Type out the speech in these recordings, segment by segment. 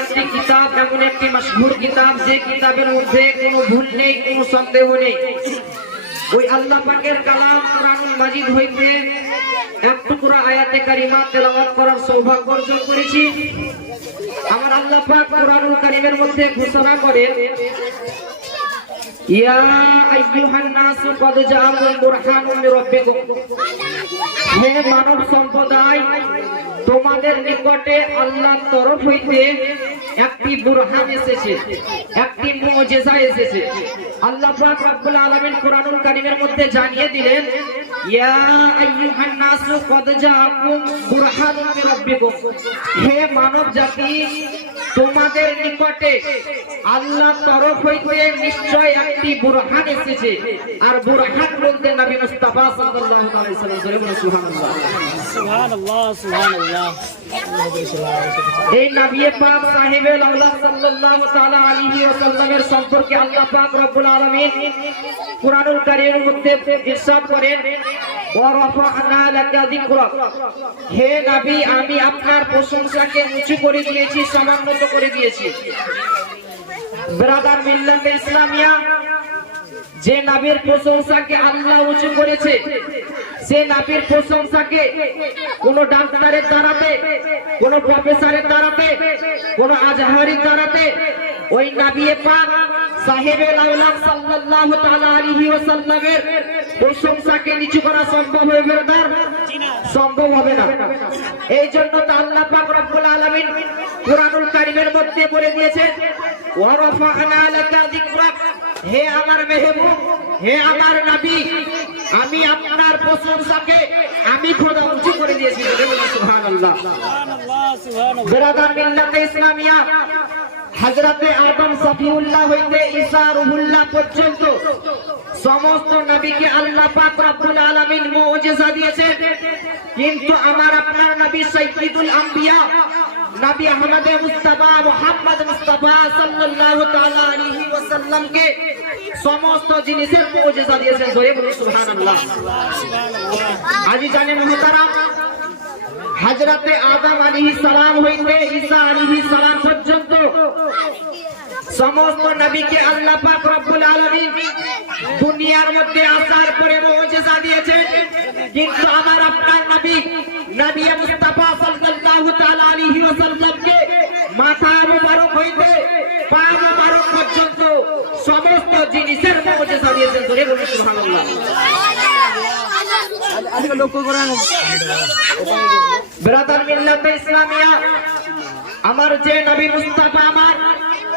একটি কিতাব এমন একটি মাশহুর কিতাব যে কিতাবের মধ্যে কোনো ভুল নেই, কোনো সন্দেহ নেই। ওই আল্লাহ পাকের কালাম কুরআনুল মাজিদ হইতে এক টুকরা আয়াতে কারিমা তেলাওয়াত করার সৌভাগ্য অর্জন করেছি। আমার আল্লাহ পাক কুরআনুল কারীমের মধ্যে ঘোষণা করেন, ইয়া আইয়ুহান নাসু ক্বাদ জাআকুম বুরহানুম মির রাব্বিকুম, হে মানব সম্প্রদায়, তোমাদের নিকটে আল্লাহর তরফ হইতে একটি বুরহান এসেছে, একটি মুজিজা এসেছে। আল্লাহ পাক রব্বুল আলামিন কুরআনুল কারীমের মধ্যে জানিয়ে দিলেন, ইয়া আইয়ুহান নাসু ক্বাদ জাআকুম বুরহানুম মির রাব্বিকুম, হে মানব জাতি, তোমাদের নিকটে আল্লাহর তরফ হইতে নিশ্চয় একটি বুরহান এসেছে। আর বুরহান বলতে নবী মুস্তাফা সাল্লাল্লাহু আলাইহি ওয়াসাল্লাম বলেন সুবহানাল্লাহ সুবহানাল্লাহ সুবহানাল্লাহ। এই নবী পাক সাহেবে আল্লাহ সাল্লাল্লাহু তাআলা আলাইহি ওয়াসাল্লামের সম্পর্কে আল্লাহ পাক রব্বুল আলামিন কুরআনুল কারীমের মধ্যে ইরশাদ করেন, ওয়া রাফা'না লাকা যিকরাক, হে নবী, আমি আপনার প্রশংসাকে উঁচু করে দিয়েছি, সমুন্নত করে দিয়েছি। ব্রাদার মিল্লাতে ইসলামিয়া, যে নবীর প্রশংসাকে আল্লাহ উঁচু করেছে, সে নবীর প্রশংসাকে কোন ডাক্তারের দ্বারাতে, কোন প্রফেসরের দ্বারাতে, কোন আজহারির দ্বারাতে ওই নবী পাক সাহেবে আওলাদ সাল্লাল্লাহু তাআলা আলাইহি ওয়াসাল্লামের প্রশংসাকে নিচু করা সম্ভব হবে না, সম্ভব হবে না। এই জন্য তো আল্লাহ পাক রব্বুল আলামিন কুরআনুল কারীমের মধ্যে বলে দিয়েছেন, ওয়া রাফা'না লাকা যিকরাক, হে আমার মেহবুব, হে আমার নবী, আমি আপনার প্রশংসাকে আমি খোদা উঁচু করে দিয়েছি। সুবহানাল্লাহ সুবহানাল্লাহ সুবহানাল্লাহ। বিরাদার মিল্লাতে ইসলামিয়া, হযরতে আদম সফিউল্লাহ হইতে ঈসা রূহুল্লাহ পর্যন্ত সমস্ত নবীকে আল্লাহ পাক রব্বুল আলামিন মুজিজা দিয়েছেন, কিন্তু আমার আপনার নবী সাইয়্যিদুল আম্বিয়া নবী আহমদ মুস্তাফা মুহাম্মদ মুস্তাফা সাল্লাল্লাহু তাআলা আলাইহি ওয়াসাল্লামকে সমস্ত জিনিসের মুজিজা দিয়েছেন। জোরে বলুন সুবহানাল্লাহ সুবহানাল্লাহ। আজি জানেন মুহতারাম, হযরতে আদম আলাইহিস সালাম হইতে ঈসা আলাইহিস সালাম পর্যন্ত সমস্ত নবীকে আল্লাহ পাক রব্বুল আলামিন দুনিয়ার মধ্যে আসার পরে মুজিজা দিয়েছেন, কিন্তু আমার আপনার নবী নবী মুস্তাফা সাল্লাল্লাহু তাআলা আলাইহি ওয়াসাল্লামকে মাথা মুবারক হইতে পা মুবারক পর্যন্ত সমস্ত জিনিসের মুজিজা দিয়েছেন। জোরে বলুন সুবহানাল্লাহ। আজকে লক্ষ্য করেন ব্রাদার মিল্লাতে ইসলামিয়া, আমার যে নবী মুস্তাফা আমার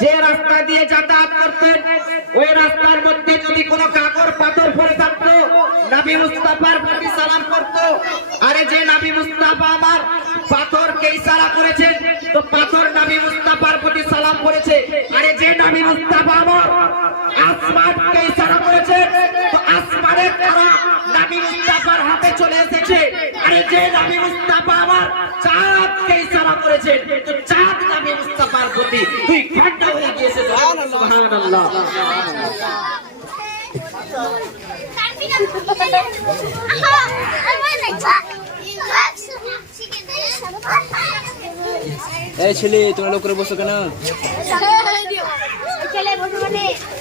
যে রাস্তা দিয়ে যাতায়াত করতেন, ওই রাস্তার মধ্যে যদি কোনো কাকর পাথর পড়ে থাকতো, নবী মুস্তাফার প্রতি সালাম করতো। আরে যে নবী মুস্তাফা আমার পাথরকে ইশারা করেছেন, তো পাথর নবী মুস্তাফার প্রতি সালাম করেছে। আরে যে নবী মুস্তাফা আমার আসমানকে ইশারা করেছেন, তো আসমানের তারা নবী মুস্তাফার হাতে চলে এসেছে। আরে যে নবী মুস্তাফা আমার চাঁদকে ইশারা করেছেন, তো চাঁদ নবী মুস্তাফার প্রতি দুই ঘন্টা হয়ে গিয়েছে। সুবহানাল্লাহ। এই ছেলে, তোমরা লোক করে বসো কেন?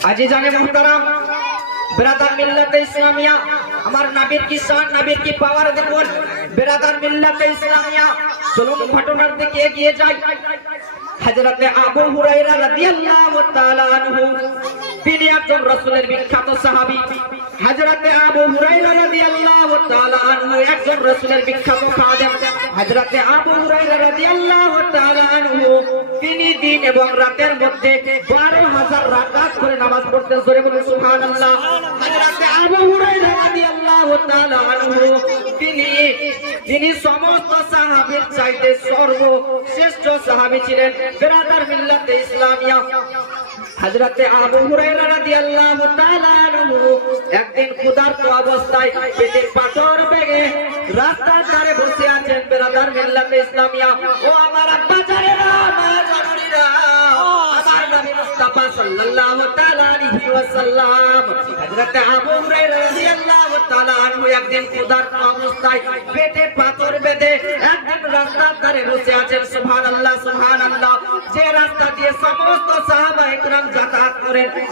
আজি জানে মুহতারাম, বিরাদার মিল্লাতে ইসলামিয়া, আমার নবীর কি শান, নবীর কি পাওয়ার দেখুন। বিরাদার মিল্লাতে ইসলামিয়া, চলুন ঘটনার দিকে এগিয়ে যাই। হযরতে আবু হুরায়রা রাদিয়াল্লাহু তাআলা আনহু, তিনি একজন রাসূলের বিখ্যাত সাহাবী। হযরতে আবু হুরায়রা রাদিয়াল্লাহু তাআলা আনহু একজন রাসূলের বিখ্যাত খাদেম। হযরতে আবু হুরায়রা রাদিয়াল্লাহু তাআলা আনহু, তিনি দিন এবং রাতের মধ্যে 12,000 রাকাত করে নামাজ পড়তেন। জোরে বলুন সুবহানাল্লাহ। হযরতে আবু হুরায়রা রাদিয়াল্লাহু তাআলা আনহু, তিনি সমস্ত সাহাবীর চাইতে সর্বশ্রেষ্ঠ সাহাবী ছিলেন। বিরাদার মিল্লাতে ইসলামিয়া, হযরতে আবু হুরায়রা রাদিয়াল্লাহু তাআলা আনহু একদিন ক্ষুধার্ত অবস্থায় পেটের পাথর বেগে রাস্তার ধারে বসে আছেন। বিরাদার মিল্লাতে ইসলামিয়া, ও আমার আব্বা জানেরা, আমার জননীরা, আমার নবী মুস্তাফা সাল্লাল্লাহু তাআলা আলাইহি ওয়াসাল্লাম, হযরতে আবু হুরায়রা রাদিয়াল্লাহু তাআলা আনহু একদিন ক্ষুধার্ত অবস্থায় পেটে পাথর বেঁধে একদিন রাস্তার ধারে বসে আছেন। সুবহানাল্লাহ সুবহানাল্লাহ। যে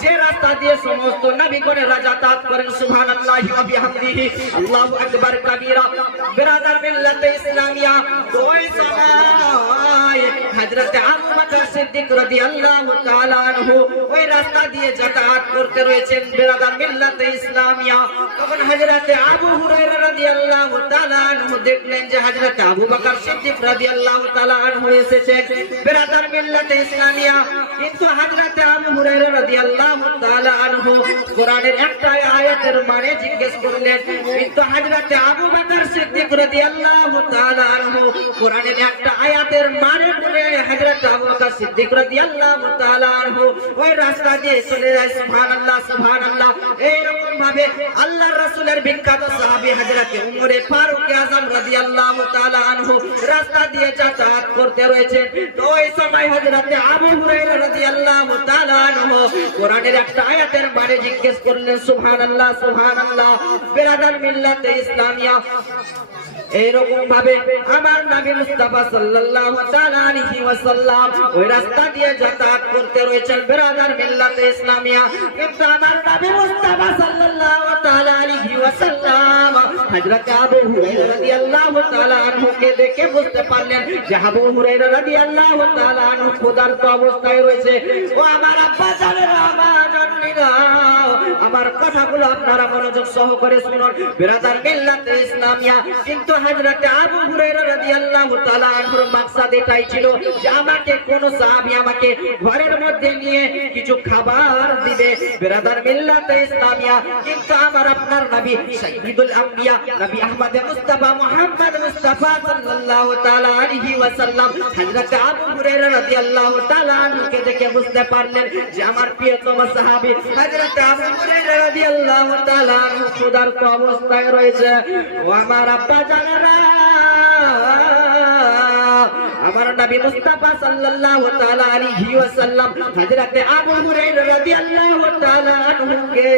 যে রাস্তা দিয়ে সমস্ত নবীগণেরা যাতায়াত করেন। সুবহানাল্লাহি ওয়া বিহামদিহি আল্লাহু আকবার কাবীরা। বিরাদার মিল্লাতে ইসলামিয়া, তো ওই সময় হযরত আবু বকর সিদ্দিক রাদিয়াল্লাহু তাআলা আনহু ওই রাস্তা দিয়ে যাতায়াত করতে রয়েছেন। বিরাদার মিল্লাতে ইসলামিয়া, তখন হযরত আবু হুরায়রা রাদিয়াল্লাহু তাআলা আনহু দেখলেন যে হযরত আবু বকর সিদ্দিক রাদিয়াল্লাহু তাআলা আনহু এসেছেন। বিরাদার মিল্লাতে ইসলামিয়া, কিন্তু হযরত আবু হুরায়রা রাদিয়াল্লাহু তাআলা আনহু কোরআনের একটা আয়াতের মানে জিজ্ঞেস করলেন, কিন্তু হযরত আবু বকর সিদ্দিক রাদিয়াল্লাহু তাআলা আনহু কোরআনের একটা আয়াতের মানে বলে হযরত আবু বকর সিদ্দিক রাদিয়াল্লাহু তাআলা আনহু ওই রাস্তা দিয়ে চলে যায়। সুবহানাল্লাহ সুবহানাল্লাহ। এইরকম ভাবে আল্লাহর রাসূলের বিখ্যাত সাহাবী হযরত উমর ফারুক আযম রাদিয়াল্লাহু তাআলা আনহু রাস্তা দিয়ে যাতায়াত করতে রয়েছেন। তো ওই সময় হযরত আবু হুরায়রা রাদিয়াল্লাহু তাআলা আনহু কোরআনের একটা আয়াতের মানে জিজ্ঞেস করলেন। সুবহানাল্লাহ সুবহানাল্লাহ। বিরাদার মিল্লাতে ইসলামিয়া, এইরকম ভাবে আমার নবী মুস্তাফা সাল্লাল্লাহু তাআলা আলাইহি ওয়াসাল্লাম ওই রাস্তা দিয়ে যাতায়াত করতে রয়েছেন। বিরাদার মিল্লাতে ইসলামিয়া, কিন্তু আমার নবী মুস্তাফা সাল্লাল্লাহু তাআলা আলাইহি ওয়াসাল্লাম হযরত আবু হুরায়রা রাদিয়াল্লাহু তাআলা আনহুকে দেখে বুঝতে পারলেন যে আবু হুরায়রা রাদিয়াল্লাহু তাআলা আনহু ক্ষুধার্ত অবস্থায় রয়েছে। ও আমার আব্বা জানেরা, আমার জননীরা, আমার কথাগুলো আপনারা মনোযোগ সহকারে শুনুন। বিরাদার মিল্লাতে ইসলামিয়া, কিন্তু হযরত আবু হুরায়রা রাদিয়াল্লাহু তাআলা আনহুর মাকসাদ এটাই ছিল যে আমাকে কোন সাহাবী আমাকে ঘরের মধ্যে নিয়ে কিছু খাবার দিবে। বিরাদার মিল্লাতে ইসলামিয়া, কিন্তু আমার আপনার নবী সাইয়্যিদুল আম্বিয়া নবী আহমদ মুস্তাফা মুহাম্মদ মুস্তাফা সাল্লাল্লাহু তাআলা আলাইহি ওয়াসাল্লাম হযরত আবু হুরায়রা রাদিয়াল্লাহু তাআলা আনহুকে দেখে বুঝতে পারলেন যে আমার প্রিয়তম সাহাবী হযরত আবু হুরায়রা রাদিয়াল্লাহু তাআলা আনহু ক্ষুধার্ত অবস্থায় রয়েছে। ও আমার আব্বা জানেরা, আমার নবী মুস্তাফা সাল্লাল্লাহু তাআলা আলাইহি ওয়াসাল্লাম হযরত আবু হুরায়রা রাদিয়াল্লাহু তাআলা আনহুকে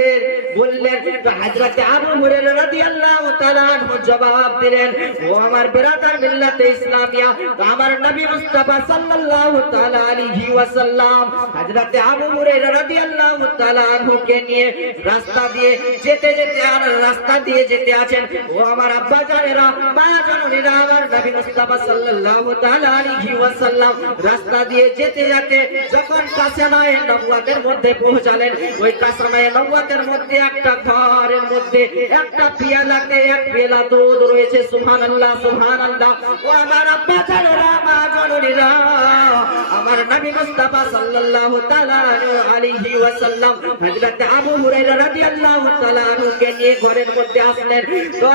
বললেন। তো হযরত আবু হুরায়রা রাদিয়াল্লাহু তাআলা আনহু জবাব দিলেন, ও আমার বিরাদার মিল্লাতে ইসলামিয়া, তো আমার নবী মুস্তাফা সাল্লাল্লাহু তাআলা আলাইহি ওয়াসাল্লাম হযরত আবু হুরায়রা রাদিয়াল্লাহু তাআলা আনহুকে নিয়ে রাস্তা দিয়ে যেতে আর রাস্তা দিয়ে যেতে আছেন। ও আমার আব্বা জানেরা, মা জননীরা, আমার নবী মুস্তাফা সাল্লাল্লাহু তাআলা আলাইহি ওয়াসাল্লাম রাস্তা দিয়ে যেতে যখন কাসানায়ে নবুয়তের মধ্যে পৌঁছালেন, ওই কাসানায়ে নবুয়তের মধ্যে একটা ঘরের মধ্যে একটা পিয়ালাতে এক পেয়ালা দুধ রয়েছে। সুবহানাল্লাহ সুবহানাল্লাহ। ও আমার আব্বা জানেরা, মা জননীরা, আমার নবী মুস্তাফা সাল্লাল্লাহু তাআলা আলাইহি ওয়াসাল্লাম হযরত আবু হুরায়রা রাদিয়াল্লাহু তাআলা আনহুকে নিয়ে ঘরের মধ্যে আসলেন। তো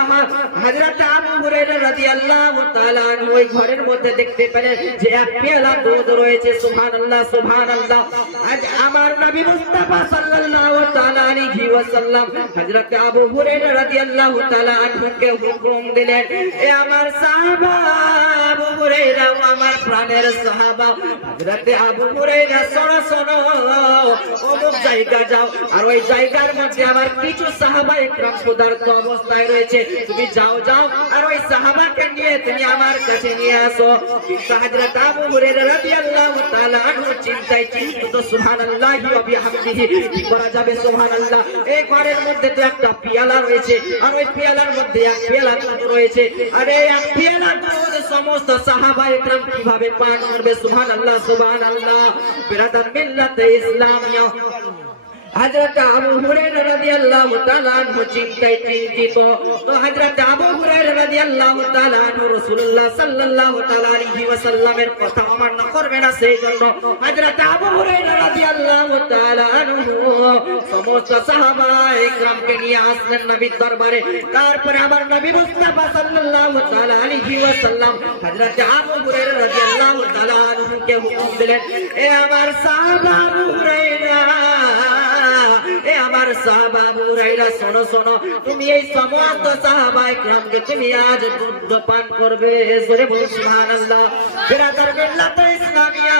হযরত আবু হুরায়রা রাদিয়াল্লাহু তাআলা আনহু ওই ঘরের মধ্যে দেখতে পেলেন যে এক পেয়ালা দুধ রয়েছে। সুবহানাল্লাহ সুবহানাল্লাহ। আজ আমার নবী মুস্তাফা সাল্লাল্লাহু তাআলা আলাইহি ওয়াসাল্লাম হযরত আবু হুরায়রা রাদিয়াল্লাহু তাআলা আনহুকে হুকুম দিলেন, এ আমার সাহাবা আবু হুরায়রা, আমার প্রাণের সাহাবা হযরত আবু হুরায়রা, শোনো শোনো, অমুক জায়গা যাও, আর ওই জায়গার মধ্যে আমার কিছু সাহাবা একরাম ক্ষুধার্ত অবস্থায় রয়েছে, তুমি যাও যাও আর ওই সাহাবাকে নিয়ে তুমি আমার কাছে নিয়ে আসো। কিন্তু হযরত আবু হুরায়রা রাদিয়াল্লাহু তাআলা আনহু চিন্তায় চিন্তিত। সুবহানাল্লাহি ওয়া বিহামদিহি, কি করা যাবে? সুবহানাল্লাহ। এই ঘরের মধ্যে তো একটা পেয়ালা রয়েছে, আর ওই পেয়ালার মধ্যে এক পেয়ালা দুধ রয়েছে, আর এই এক পেয়ালা দুধ সমস্ত সাহাবা একরাম কিভাবে পান করবে? সুবহানাল্লাহ সুবহানাল্লাহ। বিরাদার মিল্লাতে ইসলামিয়া, হযরত আবু হুরায়রা রাদিয়াল্লাহু তাআলা আনহু চিন্তায় চিন্তিত। তো হযরত আবু হুরায়রা রাদিয়াল্লাহু তাআলা আনহু রাসূলুল্লাহ সাল্লাল্লাহু তাআলা আলাইহি ওয়াসাল্লামের কথা অমান্য করবে না, সেইজন্য হযরত আবু হুরায়রা রাদিয়াল্লাহু তাআলা আনহু সমস্ত সাহাবা একরামকে নিয়ে আসলেন নবীর দরবারে। তারপরে আমার নবী মুস্তাফা সাল্লাল্লাহু তাআলা আলাইহি ওয়াসাল্লাম হযরত আবু হুরায়রা রাদিয়াল্লাহু তাআলা আনহুকে হুকুম দিলেন, এ আমার সাহাবা আবু হুরায়রা, এ আমার সাহাবা আবু হুরায়রা, শোনো শোনো, তুমি এই সমস্ত সাহাবা একরামকে তুমি আজ দুধ পান করবে। জোরে বলুন সুবহানাল্লাহ। বিরাদার মিল্লাতে ইসলামিয়া,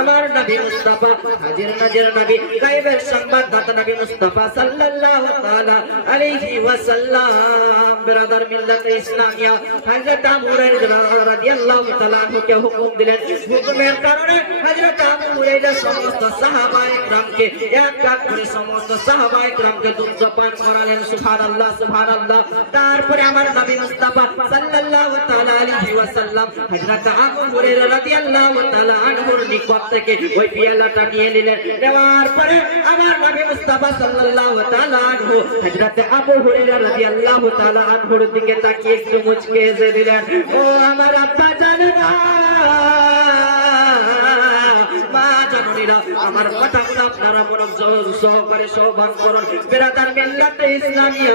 আমার নবী মুস্তাফা হাজির নাজির নবী, গায়বের সংবাদদাতা নবী মুস্তাফা সাল্লাল্লাহু তাআলা আলাইহি ওয়াসাল্লাম बिरादर मिल्लत इस्लामिया हजरत अबू हुरैरा রাদিয়াল্লাহু তাআলা আনহুকে হুকুম দিলেন হুকুমের কারণে হযরত আবু হুরায়রা সমস্ত সাহাবায়ে کرامকে এক এক করে সমস্ত সাহাবায়ে کرامকে দুধ পান করালেন সুবহানাল্লাহ সুবহানাল্লাহ তারপরে আমার নবী মুস্তাফা সাল্লাল্লাহু তাআলা আলাইহি ওয়াসাল্লাম হযরত আবু হুরায়রা রাদিয়াল্লাহু তাআলা আনহুর নিকট থেকে ওই পেয়ালাটা নিয়ে নিলেন নেওয়ার পরে আমার নবী মুস্তাফা সাল্লাল্লাহু তাআলা আনহু হযরত আবু হুরায়রা রাদিয়াল্লাহু তাআলা আনহুর দিকে তাকিয়ে একটু মুচকে এসে দিলেন ও আমার আব্বা জানেনা মা জানেনা আমার কথাগুলো আপনারা মনোযোগ সহকারে শ্রবণ করুন বিরাদার মিল্লাতে ইসলামিয়া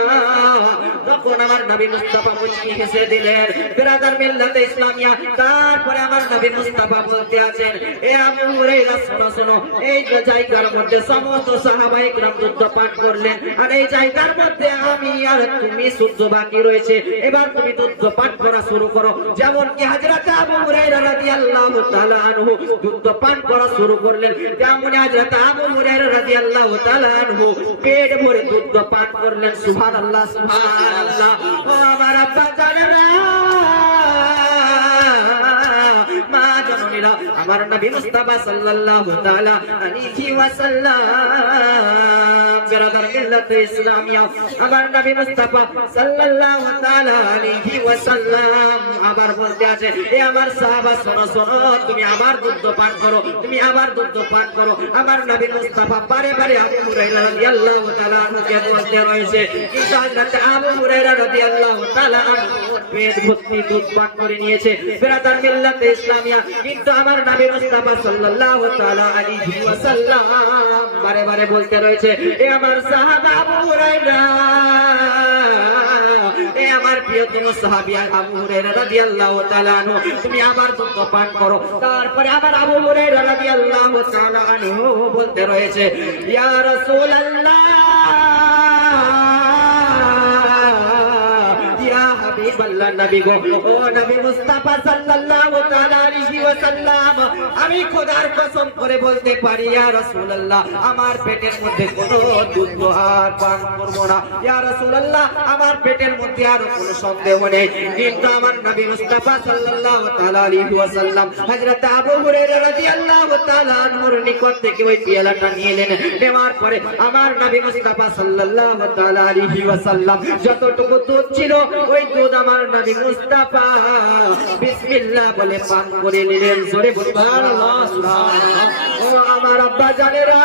তখন আমার নবী মুস্তাফা মুচকি হেসে দিলেন বিরাদার মিল্লাতে ইসলামিয়া তারপরে আমার নবী মুস্তাফা বলতে আছেন এ আবু হুরায়রা শোনো এই জায়গার মধ্যে সমস্ত সাহাবায়ে کرام দুধ পান করলেন আর এই জায়গার মধ্যে আমি আর তুমি শুদ্ধ বাকি রয়েছে এবার তুমি দুধ পান করা শুরু করো যেমন কি হযরত আবু হুরায়রা রাদিয়াল্লাহু তাআলা আনহু দুধ পান করা শুরু করলেন তেমনি হযরত আবু হুরায়রা রাদিয়াল্লাহু তাআলা আনহু পেট ভরে দুধ পান করলেন সুবহানাল্লাহ সুবহানাল্লাহ ও আমার আব্বা জানেরা মা জানেরা আমার নবী মুস্তাফা সাল্লাল্লাহু তাআলা আলাইহি ওয়াসাল্লাম বিরাদার মিল্লাতে ইসলামিয়া আমার নবী মুস্তাফা সাল্লাল্লাহু তাআলা আলাইহি ওয়াসাল্লাম আবার বলতে আছে এ আমার সাহাবা শোনো তুমি আবার দুধ পান করো তুমি আবার দুধ পান করো আমার নবী মুস্তাফা বারে বারে আবু হুরায়রা রাদিয়াল্লাহু তাআলা আনহুকে বলতে রয়েছে কিন্তু হযরত আবু হুরায়রা রাদিয়াল্লাহু তাআলা আনহু পেট ভর্তি দুধ পান করে নিয়েছে বিরাদার মিল্লাতে ইসলামিয়া কিন্তু আমার নবী মুস্তাফা সাল্লাল্লাহু তাআলা আলাইহি ওয়াসাল্লাম বারে বারে বলতে রয়েছে এ আমার সাহাবা আবু হুরায়রা এ আমার প্রিয়তম সাহাবী আবু হুরায়রা রাদিয়াল্লাহু তাআলা আনহু তুমি আবার দুধ পান করো তারপরে আবার আবু হুরায়রা রাদিয়াল্লাহু তাআলা আনহু বলতে রয়েছে ইয়া রাসূলুল্লাহ ইয়া হাবিবাল্লাহ নবী গো ও নবী মুস্তাফা সাল্লাল্লাহু তাআলা আলাইহি ওয়াসাল্লাম আমি খোদার কসম করে বলতে পারি ইয়া রাসূলুল্লাহ আমার পেটের মধ্যে কোনো দুধ আর পান করব না ইয়া রাসূলুল্লাহ আমার পেটের মধ্যে আর কোনো সন্দেহ নেই কিন্তু আমার নবী মুস্তাফা সাল্লাল্লাহু তাআলা আলাইহি ওয়াসাল্লাম হযরত আবু হুরায়রা রাদিয়াল্লাহু তাআলা আনহুর নিকট থেকে ওই পেয়ালাটা নিয়ে নেন নেওয়ার পরে আমার নবী মুস্তাফা সাল্লাল্লাহু তাআলা আলাইহি ওয়াসাল্লাম যতটুকু দুধ ছিল ওই দুধ আমার নবী মুস্তাফা বিসমিল্লাহ বলে পান করে নিলেন জোরে সুবহানাল্লাহ সুবহানাল্লাহ ও আমার আব্বা জানেরা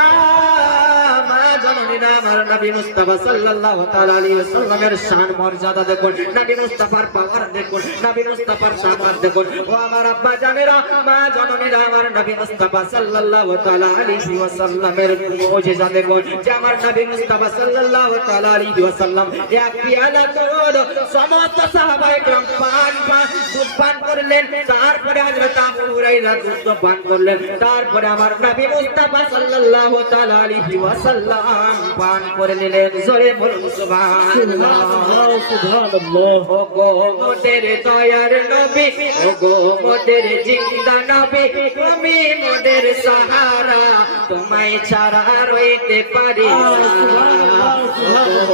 মা জানেরা আমার নবী মুস্তাফা সাল্লাল্লাহু তাআলা আলাইহি ওয়াসাল্লামের শান মর্যাদা দেখুন নবী মুস্তাফার পাওয়ার দেখুন নবী মুস্তাফার সামর্থ্য দেখুন ও আমার আব্বা জানেরা মা জানেরা আমার নবী মুস্তাফা সাল্লাল্লাহু তাআলা আলাইহি ওয়াসাল্লামের মুজিজা দেখুন যে আমার নবী মুস্তাফা সাল্লাল্লাহু তাআলা আলাইহি ওয়াসাল্লাম এক পেয়ালা দুধ সমস্ত সাহাবায়ে کرام দুধ পান করলেন তারপরে হযরত আবু হুরায়রা দুধ পান করলেন তারপরে আমার নবী মুস্তাফা সাল্লাল্লাহু তাআলা আলাইহি ওয়াসাল্লাম পান করে নিলেন জোরে বলুন সুবহানাল্লাহ সুবহানাল্লাহ ও গো মোদের দয়ার নবী ও গো মোদের জিন্দা নবী তুমি মোদের সাহারা তোমায় ছাড়া রইতে পারি না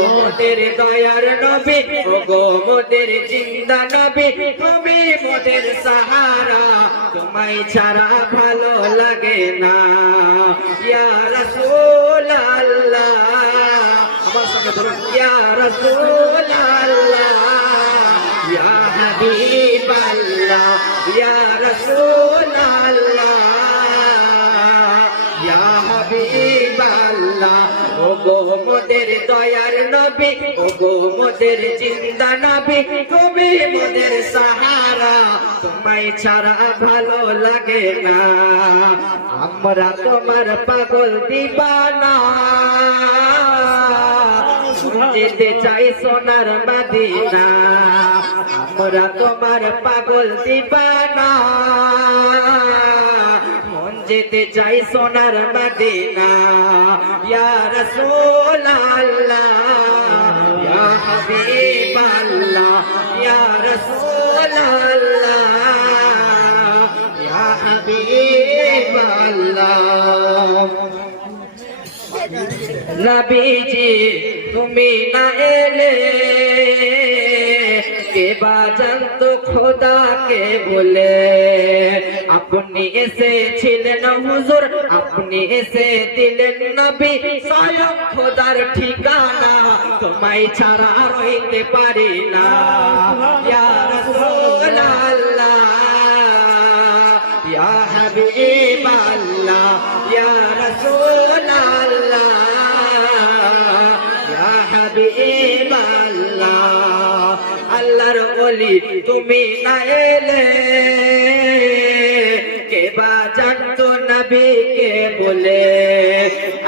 মোদের দয়ার নবী ও গো মোদের জিন্দা নবী তুমি মোদের সাহারা তোমায় ছাড়া ভালো লাগে না ইয়া রাসূলুল্লাহ আমার সঙ্গে বলুন ইয়া রাসূলুল্লাহ ইয়া হাবিবাল্লাহ ইয়া রাসূলুল্লাহ ইয়া হাবিবাল্লাহ ও গো মোদের দয়ার নবী ও গো মোদের জিন্দা নবী তুমি মোদের সাহারা তোমায় ছাড়া ভালো লাগে না আমরা তোমার পাগল দিবানা যেতে চাই সোনার মদিনা আমরা তোমার পাগল দিবানা মন যেতে চাই সোনার মদিনা ইয়া রাসূলুল্লাহ ইয়া হাবিবাল্লাহ ইয়া রাসূলুল্লাহ ইয়া হাবিবাল্লাহ নবীজি তুমি না এলে কে বা জানতো খোদাকে বলে আপনি এসেছিলেন হুজুর আপনি এসে দিলেন নবী স্বয়ং খোদার ঠিকানা তোমায় ছাড়া রইতে পারি না ইয়া রাসূলুল্লাহ ইয়া হাবিবাল্লাহ ইয়া রাসূলুল্লাহ ইয়া হাবিবাল্লাহ আল্লাহর ওলি তুমি না এলে কে বা জানতো নবীকে বলে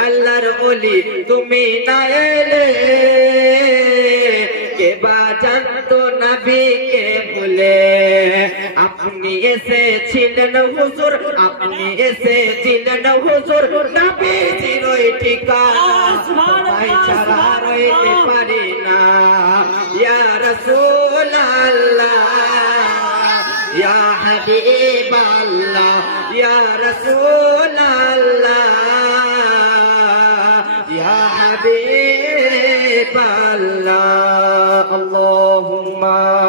আল্লাহর ওলি তুমি না এলে কে বা জানতো নবীকে বলে আপনি এসেছিলেন হুজুর আপনি এসেছিলেন হুজুর নবীজির ওই ঠিকানা তোমায় ছাড়া রইতে পারি না ইয়া রাসূলুল্লাহ ইয়া হাবিবাল্লাহ ইয়া রাসূলুল্লাহ ইয়া হাবিবাল্লাহ আল্লাহুম্মা